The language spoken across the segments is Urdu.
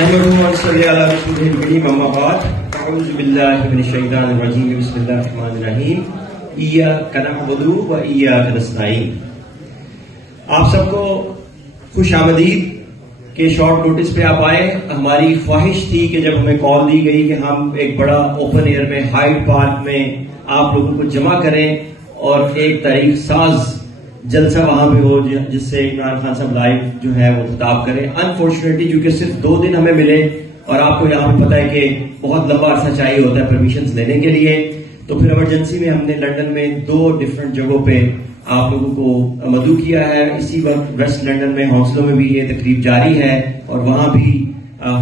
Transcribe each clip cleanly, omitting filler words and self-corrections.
نحمده ونصلي على رسوله الكريم اما بعد اعوذ بالله من الشیطان الرجیم بسم اللہ الرحمن الرحیم ایاک نعبد و ایاک نستعین. آپ سب کو خوش آمدید کہ شارٹ نوٹس پہ آپ آئے. ہماری خواہش تھی کہ جب ہمیں کال دی گئی کہ ہم ایک بڑا اوپن ایئر میں ہائیڈ پارک میں آپ لوگوں کو جمع کریں اور ایک تاریخ ساز جلسہ وہاں پہ ہو جس سے عمران خان صاحب لائیو جو ہے وہ خطاب کریں. انفارچونیٹلی کیونکہ صرف 2 دن ہمیں ملے اور آپ کو یہاں پہ پتا ہے کہ بہت لمبا عرصہ چاہیے ہوتا ہے پرمیشنز لینے کے لیے, تو پھر ایمرجنسی میں ہم نے لنڈن میں 2 ڈفرینٹ جگہوں پہ آپ لوگوں کو مدعو کیا ہے. اسی وقت ویسٹ لنڈن میں حوصلوں میں بھی یہ تقریب جاری ہے اور وہاں بھی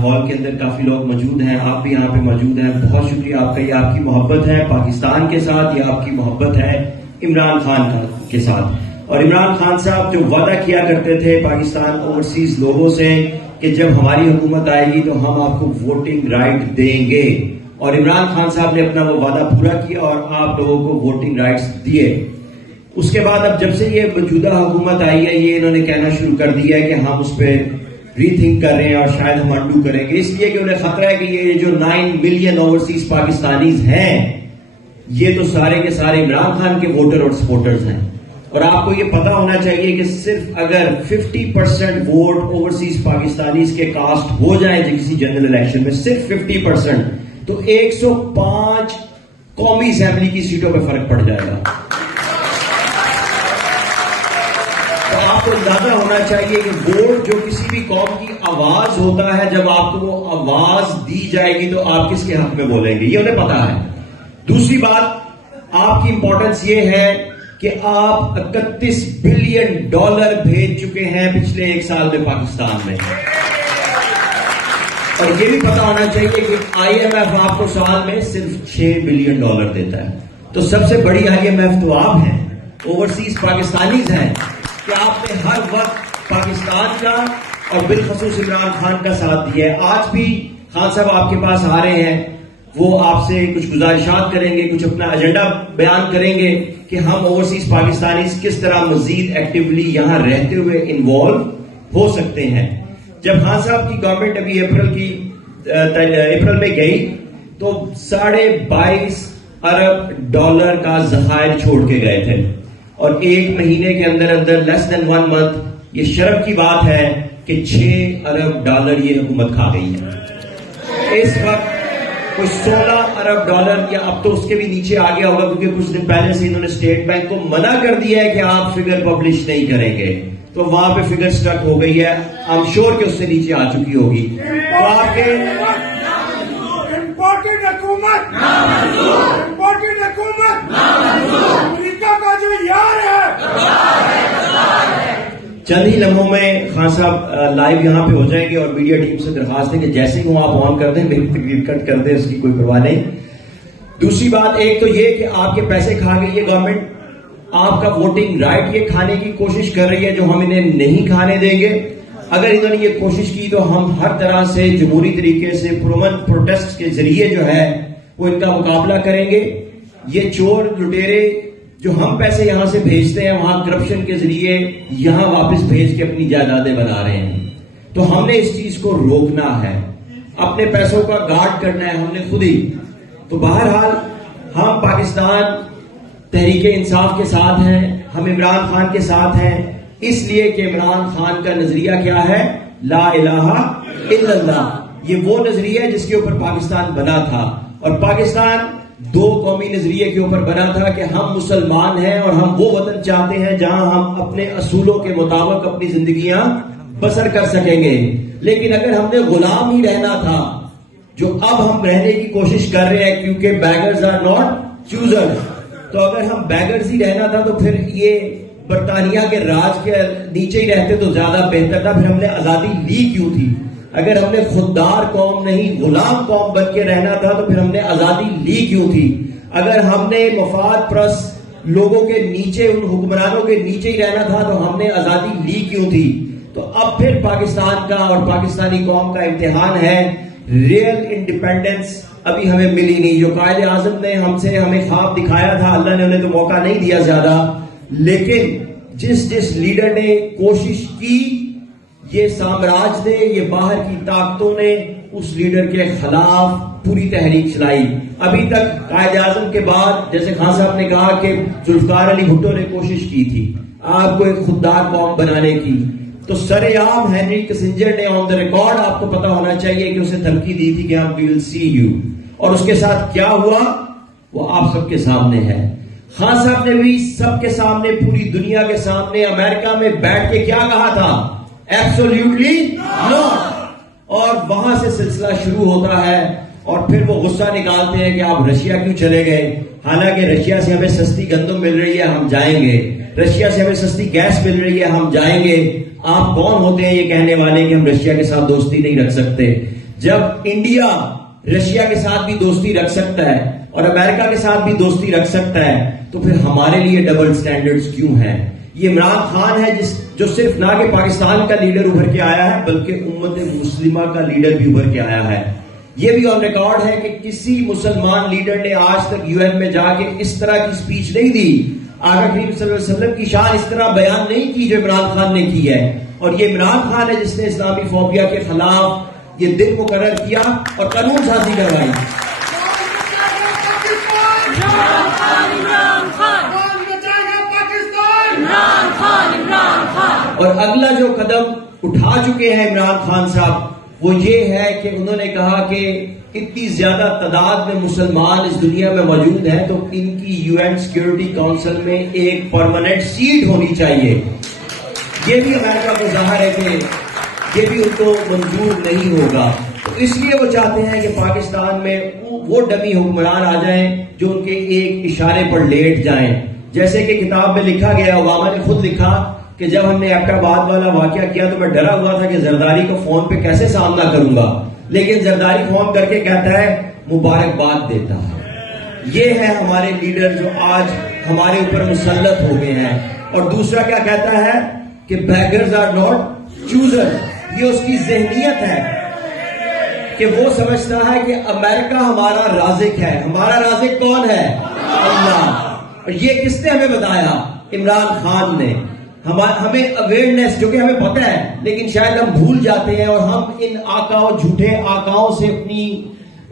ہال کے اندر کافی لوگ موجود ہیں. آپ بھی یہاں پہ موجود ہیں. بہت شکریہ آپ کا. یہ آپ کی محبت ہے پاکستان کے ساتھ, یہ آپ کی محبت ہے عمران خان کے ساتھ. اور عمران خان صاحب جو وعدہ کیا کرتے تھے پاکستان اوورسیز لوگوں سے کہ جب ہماری حکومت آئے گی تو ہم آپ کو ووٹنگ رائٹ دیں گے, اور عمران خان صاحب نے اپنا وہ وعدہ پورا کیا اور آپ لوگوں کو ووٹنگ رائٹس دیے. اس کے بعد اب جب سے یہ موجودہ حکومت آئی ہے یہ انہوں نے کہنا شروع کر دیا ہے کہ ہم اس پہ ری تھنک کر رہے ہیں اور شاید ہم انڈو کریں گے, اس لیے کہ انہیں خطرہ ہے کہ یہ جو 9 ملین اوورسیز پاکستانیز ہیں یہ تو سارے کے سارے عمران خان کے ووٹر اور سپورٹرز ہیں. اور آپ کو یہ پتا ہونا چاہیے کہ صرف اگر 50% ووٹ اوورسیز پاکستانیز کے کاسٹ ہو جائیں کسی جنرل الیکشن میں, صرف 50%, تو 105 قومی اسمبلی کی سیٹوں پہ فرق پڑ جائے گا. تو آپ کو اندازہ ہونا چاہیے کہ ووٹ جو کسی بھی قوم کی آواز ہوتا ہے, جب آپ کو وہ آواز دی جائے گی تو آپ کس کے حق میں بولیں گے, یہ انہیں پتا ہے. دوسری بات آپ کی امپورٹنس یہ ہے کہ آپ 31 بلین ڈالر بھیج چکے ہیں پچھلے 1 سال میں پاکستان میں, اور یہ بھی پتا ہونا چاہیے کہ IMF آپ کو سال میں صرف 6 بلین ڈالر دیتا ہے. تو سب سے بڑی IMF تو آپ ہیں, اوورسیز پاکستانیز ہیں, کہ آپ نے ہر وقت پاکستان کا اور بالخصوص عمران خان کا ساتھ دیا ہے. آج بھی خان صاحب آپ کے پاس آ رہے ہیں, وہ آپ سے کچھ گزارشات کریں گے, کچھ اپنا ایجنڈا بیان کریں گے کہ ہم اوورسیز پاکستانیز کس طرح مزید ایکٹیولی یہاں رہتے ہوئے انوالو ہو سکتے ہیں. جب خان صاحب کی گورنمنٹ ابھی اپریل میں گئی تو 22.5 ارب ڈالر کا ذخائر چھوڑ کے گئے تھے, اور 1 مہینے کے اندر اندر لیس دین 1 منتھ یہ شرم کی بات ہے کہ 6 ارب ڈالر یہ حکومت کھا گئی ہے. اس وقت کوئی 16 ارب ڈالر یا اب تو اس کے بھی نیچے آ گیا ہوگا, کیونکہ کچھ دن پہلے سے انہوں نے اسٹیٹ بینک کو منع کر دیا ہے کہ آپ فگر پبلش نہیں کریں گے, تو وہاں پہ فگر سٹک ہو گئی ہے. I'm sure کہ اس سے نیچے آ چکی ہوگی. تو آپ کے امریکہ کا جو یار ہے چند ہی لمحوں میں خان صاحب لائیو یہاں پہ ہو جائیں گے, اور میڈیا ٹیم سے درخواست ہے کہ جیسے ہی وہ آپ آن کر دیں میری تقریر کٹ کر دیں, اس کی کوئی پرواہ نہیں. دوسری بات ایک تو یہ کہ آپ کے پیسے کھا گئی ہے گورنمنٹ, آپ کا ووٹنگ رائٹ یہ کھانے کی کوشش کر رہی ہے جو ہم انہیں نہیں کھانے دیں گے. اگر انہوں نے یہ کوشش کی تو ہم ہر طرح سے جمہوری طریقے سے پرامن پروٹیسٹ کے ذریعے جو ہے وہ ان کا مقابلہ کریں گے. یہ چور لٹیرے جو ہم پیسے یہاں سے بھیجتے ہیں وہاں کرپشن کے ذریعے یہاں واپس بھیج کے اپنی جائیدادیں بنا رہے ہیں, تو ہم نے اس چیز کو روکنا ہے, اپنے پیسوں کا گارڈ کرنا ہے ہم نے خود ہی. تو بہرحال ہم پاکستان تحریک انصاف کے ساتھ ہیں, ہم عمران خان کے ساتھ ہیں, اس لیے کہ عمران خان کا نظریہ کیا ہے, لا الہ الا اللہ. یہ وہ نظریہ ہے جس کے اوپر پاکستان بنا تھا, اور پاکستان 2 قومی نظریے کے اوپر بنا تھا کہ ہم مسلمان ہیں اور ہم وہ وطن چاہتے ہیں جہاں ہم اپنے اصولوں کے مطابق اپنی زندگیاں بسر کر سکیں گے. لیکن اگر ہم نے غلام ہی رہنا تھا, جو اب ہم رہنے کی کوشش کر رہے ہیں کیونکہ بیگرز آر ناٹ چوزرز, تو اگر ہم بیگرز ہی رہنا تھا تو پھر یہ برطانیہ کے راج کے نیچے ہی رہتے تو زیادہ بہتر تھا. پھر ہم نے آزادی لی کیوں تھی؟ اگر ہم نے خوددار قوم نہیں غلام قوم بن کے رہنا تھا تو پھر ہم نے آزادی لی کیوں تھی؟ اگر ہم نے مفاد پرست لوگوں کے نیچے, ان حکمرانوں کے نیچے ہی رہنا تھا تو ہم نے آزادی لی کیوں تھی؟ تو اب پھر پاکستان کا اور پاکستانی قوم کا امتحان ہے. ریئل انڈیپینڈنس ابھی ہمیں ملی نہیں. جو قائد اعظم نے ہمیں خواب دکھایا تھا, اللہ نے انہیں تو موقع نہیں دیا زیادہ, لیکن جس لیڈر نے کوشش کی یہ سامراج نے، یہ باہر کی طاقتوں نے اس لیڈر کے خلاف پوری تحریک چلائی. ابھی تک قائد اعظم کے بعد جیسے خان صاحب نے کہا کہ ذوالفقار علی بھٹو نے کوشش کی تھی آپ کو ایک خوددار قوم بنانے کی، تو سر عام ہینری کسنجر نے آن دا ریکارڈ آپ کو پتا ہونا چاہیے کہ اسے دھمکی دی تھی کہ ہم وی ول سی یو، اور اس کے ساتھ کیا ہوا وہ آپ سب کے سامنے ہے. خان صاحب نے بھی سب کے سامنے، پوری دنیا کے سامنے امریکہ میں بیٹھ کے کیا کہا تھا؟ ایبسولوٹلی نو. اور وہاں سے سلسلہ شروع ہوتا ہے اور پھر وہ غصہ نکالتے ہیں کہ آپ رشیا کیوں چلے گئے، حالانکہ رشیا سے ہمیں سستی گندم مل رہی ہے ہم جائیں گے، رشیا سے ہمیں سستی گیس مل رہی ہے ہم جائیں گے. آپ کون ہوتے ہیں یہ کہنے والے کہ ہم رشیا کے ساتھ دوستی نہیں رکھ سکتے؟ جب انڈیا رشیا کے ساتھ بھی دوستی رکھ سکتا ہے اور امریکہ کے ساتھ بھی دوستی رکھ سکتا ہے تو پھر ہمارے لیے ڈبل سٹینڈرڈز کیوں ہیں؟ یہ عمران خان ہے جو صرف نہ کہ پاکستان کا لیڈر ابھر کے آیا ہے بلکہ امت مسلمہ کا لیڈر بھی ابھر کے آیا ہے. یہ بھی آن ریکارڈ ہے کہ کسی مسلمان لیڈر نے آج تک یو این میں جا کے اس طرح کی سپیچ نہیں دی، آقا کریم صلی اللہ علیہ وسلم کی شان اس طرح بیان نہیں کی جو عمران خان نے کی ہے. اور یہ عمران خان ہے جس نے اسلامی فوبیا کے خلاف یہ دن مقرر کیا اور قانون سازی کروائی. اور اگلا جو قدم اٹھا چکے ہیں عمران خان صاحب وہ یہ ہے کہ انہوں نے کہا کہ اتنی زیادہ تعداد میں مسلمان اس دنیا میں موجود ہیں تو ان کی یو این سیکورٹی کونسل میں ایک پرماننٹ سیٹ ہونی چاہیے. یہ بھی امریکہ کو ظاہر ہے کہ یہ بھی ان کو منظور نہیں ہوگا، تو اس لیے وہ چاہتے ہیں کہ پاکستان میں وہ ڈمی حکمران آ جائیں جو ان کے ایک اشارے پر لیٹ جائیں. جیسے کہ کتاب میں لکھا گیا، اوباما نے خود لکھا کہ جب ہم نے ایبٹ آباد والا واقعہ کیا تو میں ڈرا ہوا تھا کہ زرداری کو فون پہ کیسے سامنا کروں گا، لیکن زرداری فون کر کے کہتا ہے مبارکباد دیتا ہے. یہ ہے ہمارے لیڈر جو آج ہمارے اوپر مسلط ہو گئے ہیں. اور دوسرا کیا کہتا ہے کہ بیگرز آر ناٹ چوزرز. یہ اس کی ذہنیت ہے کہ وہ سمجھتا ہے کہ امریکہ ہمارا رازق ہے. ہمارا رازق کون ہے؟ اللہ. اور یہ کس نے ہمیں بتایا؟ عمران خان نے. ہمیں اویئرنیس جو کہ ہمیں پتہ ہے لیکن شاید ہم بھول جاتے ہیں اور ہم ان آقاؤں، جھوٹے آقاؤں سے اپنی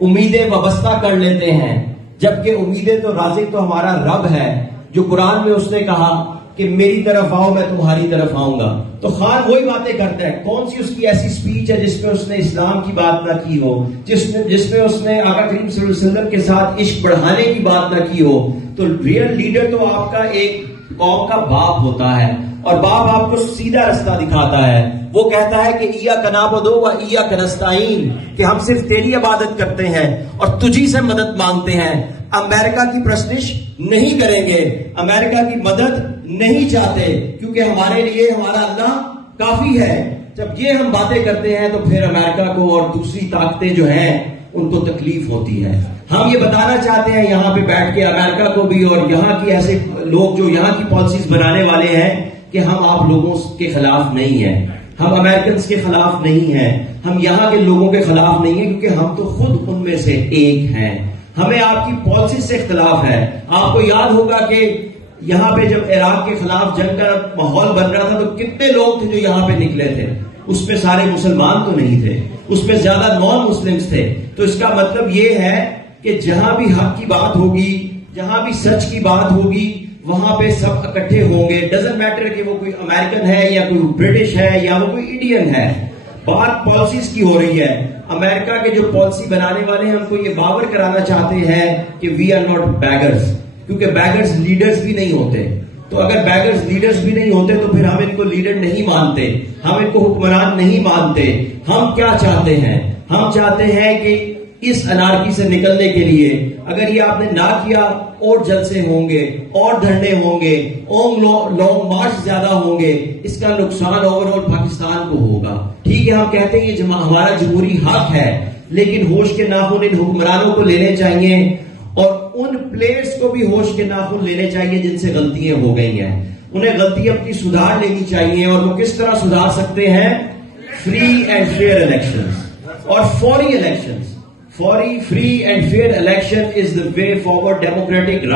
امیدیں وابستہ کر لیتے ہیں، جبکہ امیدیں تو رازق تو ہمارا رب ہے جو قرآن میں اس نے کہا کہ میری طرف آؤ میں تمہاری طرف آؤں گا. تو خان وہی باتیں کرتا ہے. کون سی اس کی ایسی سپیچ ہے جس میں اس نے اسلام کی بات نہ کی ہو، جس میں اس نے آقا کریم صلی اللہ علیہ وسلم کے ساتھ عشق بڑھانے کی بات نہ کی ہو؟ تو ریئل لیڈر تو آپ کا ایک قوم کا باپ ہوتا ہے اور باپ آپ کو سیدھا رستہ دکھاتا ہے. وہ کہتا ہے کہ ایاک نعبد و ایاک نستعین، کہ ہم صرف تیری عبادت کرتے ہیں اور تجھی سے مدد مانگتے ہیں. امریکہ کی پرستش نہیں کریں گے، امریکہ کی مدد نہیں چاہتے کیونکہ ہمارے لیے ہمارا اللہ کافی ہے. جب یہ ہم باتیں کرتے ہیں تو پھر امریکہ کو اور دوسری طاقتیں جو ہیں ان کو تکلیف ہوتی ہے. ہم یہ بتانا چاہتے ہیں یہاں پہ بیٹھ کے امریکہ کو بھی اور یہاں کی ایسے لوگ جو یہاں کی پالیسیز بنانے والے ہیں کہ ہم آپ لوگوں کے خلاف نہیں ہیں، ہم امریکنز کے خلاف نہیں ہیں، ہم یہاں کے لوگوں کے خلاف نہیں ہیں، کیونکہ ہم تو خود ان میں سے ایک ہیں. ہمیں آپ کی پالیسی سے اختلاف ہے. آپ کو یاد ہوگا کہ یہاں پہ جب عراق کے خلاف جنگ کا ماحول بن رہا تھا تو کتنے لوگ تھے جو یہاں پہ نکلے تھے؟ اس میں سارے مسلمان تو نہیں تھے، اس میں زیادہ نان مسلمز تھے. تو اس کا مطلب یہ ہے کہ جہاں بھی حق کی بات ہوگی، جہاں بھی سچ کی بات ہوگی، وہاں پہ سب اکٹھے ہوں گے. ڈزنٹ میٹر کہ وہ کوئی امریکن ہے یا کوئی برٹش ہے یا وہ کوئی انڈین ہے. بات پالیسیز کی ہو رہی ہے. امریکہ کے جو پالیسی بنانے والے ہیں ہم کو یہ باور کرانا چاہتے ہیں کہ وی آر ناٹ بیگرز، کیونکہ بیگرز لیڈرز بھی نہیں ہوتے. تو اگر بیگرز لیڈرز بھی نہیں ہوتے تو پھر ہم ان کو لیڈر نہیں مانتے، ہم ان کو حکمران نہیں مانتے. ہم کیا چاہتے ہیں؟ ہم چاہتے ہیں کہ اس انارکی سے نکلنے کے لیے اگر یہ آپ نے نہ کیا اور جلسے ہوں گے اور دھرنے ہوں گے اور لانگ مارچ زیادہ ہوں گے، اس کا نقصان اوور آل پاکستان کو ہوگا. ٹھیک ہے ہم کہتے ہیں یہ ہمارا جمہوری حق ہے، لیکن ہوش کے ناخن ان حکمرانوں کو لینے چاہیے اور ان پلیئرز کو بھی ہوش کے ناخن لینے چاہیے جن سے غلطیاں ہو گئی ہیں. انہیں غلطی اپنی سدھار لینی چاہیے. اور وہ کس طرح سدھار سکتے ہیں؟ فری اینڈ فیئر الیکشنز اور فوری الیکشنز. فوری، free and fair election is the way forward democratic right.